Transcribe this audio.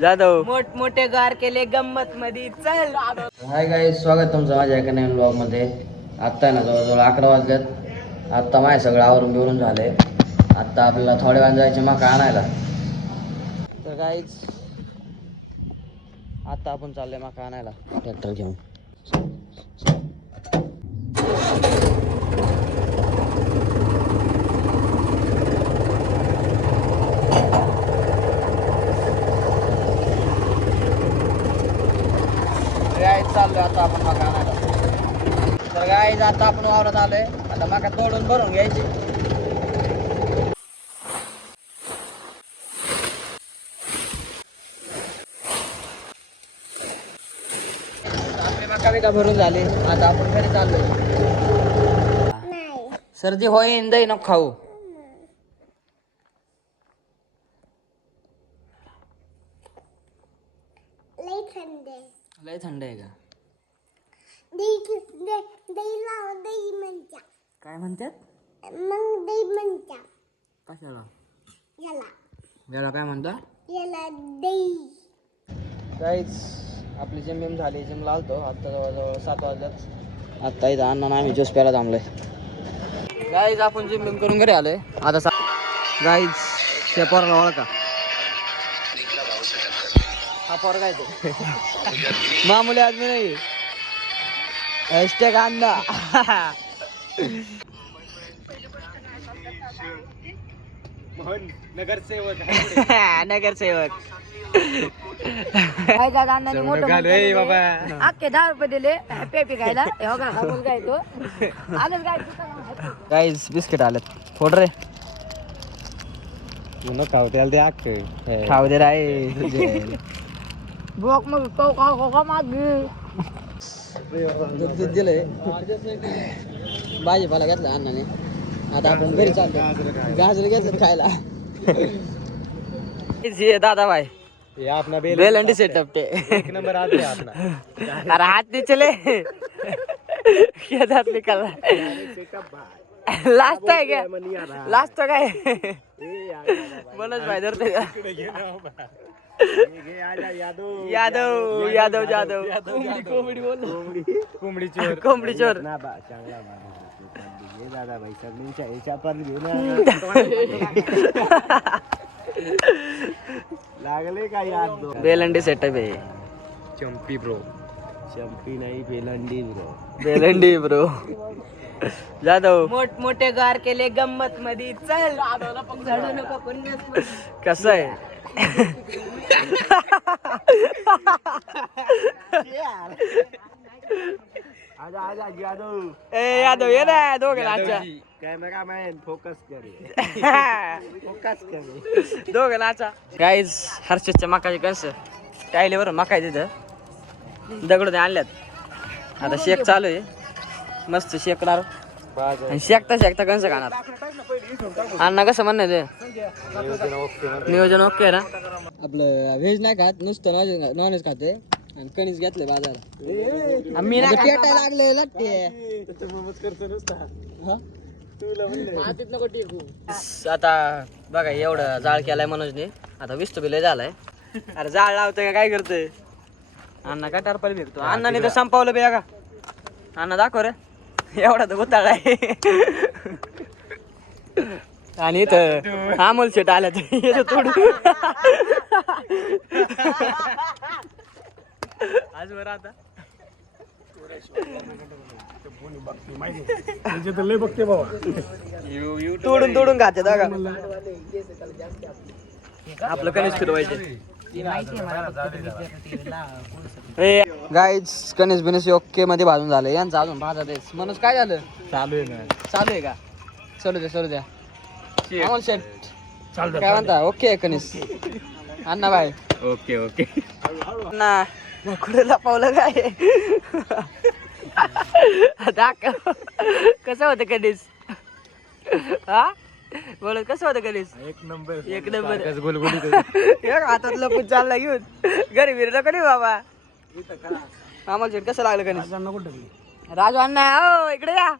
जाधव मोठे गार केले गंमत मध्ये चल. हाय गाईज, स्वागत तुमचं माझ्या एका नवीन ब्लॉग मध्ये. आत्ता आहे ना जवळजवळ 11 वाजल्यात. आत्ता माझे सगळं आवरून बिवरून झाले. आत्ता आपल्याला थोड्या वेळानं जायचे मका आणायला. तर गाईज आता आपण चाललोय मका आणायला ट्रॅक्टर घेऊन. चाललोय आता आपण मका आणायला. तर गाईज आता आपण वावरात आलोय. आता मका तोडून भरून घ्यायची. आपली मका बिका भरून झाली. आता आपण घरी चाललोय. सर्दी होईन दही नको खाऊ. लय थंड आहे का? काय म्हणतात? कशाला? याला काय म्हणता? काहीच आपली जिम झाली. जिमला आलतो आता जवळजवळ 7 वाजल्यात. आत्ता इथं अण्णा आम्ही ज्यूस प्यायला थांबलोय. गाईज आपण जिम करून घरी आलोय. आता गाईज त्या पोराला ओळखा. हा पोर काय तो मामुली आदमी नाही. हॅशटॅग अण्णा. नगरसेवक. काय दादा अण्णाने मोठं अख्खे 10 रुपये दिले पेपी खायला. मुलगा येतो आलेच गाईज बिस्किट आलेत. फोड रे खाऊ त्याला ते अख्खे खाऊ दे राय. भोक मग का मागे दूध दिलंय. भाजीपाला घेतला अण्णाने. आता आपण घरी चाललो. गाजर घेतलं खायला. दादा भाई ये अपना बेलंडी सेटअप ते एक नंबर आदमी है अपना. अरे हाथ नहीं चले. क्या दांत निकल लास्ट है क्या? लास्ट तो काय मनोज भाई धरते का? यादव यादव यादव कोंबडी बोल. कोंबडी चोर. दादा भाई सगळ्यांच्या याच्या पर घेऊन लागले का याद. बेलंडी सेटअप आहे. चंपी ब्रो. चंपी नाही बेलंडी ब्रो. बेलंडी ब्रो. जाधव मोठे गार केले गंमत मध्ये चल. झाडू नको कोणी. कसं आहे? आजा यादव. ए यादव ये ना दोघे नाचा. कॅमेरामॅन फोकस करे. दोघे नाचा. गाईज हर्षदच्या मकाचे कस टायले बरं मका तिथं दगड आणल्यात. आता शेक चालू आहे. मस्त शेकणार. आणि शेकता शेकता कसं खाणार अण्णा कसं म्हणणं ते नियोजन ओके ना. आपलं व्हेज नाही खात नुसतं नॉनव्हेज खाते. आणि कणीस घेतले बाजारात. मी पेटायला लागले लागते. आता बघा एवढं जाळ केलाय मनोजने. आता विस्तो बिलय झालाय. अरे जाळ लावतोय का काय करतोय अण्णा? काय टारपाल भेटतो अण्णाने तर संपवलं बे का अण्णा. दाखव रे एवढा तर उताळलाय. आणि इथं अमोल शेट आल्या थोडं आज बरं. आता बघते बाबा तोडून तोडून खाते बघा. आपलं कणीस फिरवायचे. गाईज कणीस बिनीस ओके मध्ये भाजून झालं. यांचं अजून भाजा तेच. म्हणून काय झालं? चालू आहे ना. चालू आहे का? चलू द्या. अमोल शेट काय म्हणता? ओके कणीस अण्णा बाय. ओके अण्णा कुठे लपवलं काय? दाखव कसं होतं कणीस. हा बोल कसं होतं कणीस? एक नंबर. हातात लपून चालला घेऊन घरी फिरलं कधी बाबा. अमोल शेट कसं लागलं कणीस? राजू अण्णा हो इकडे या.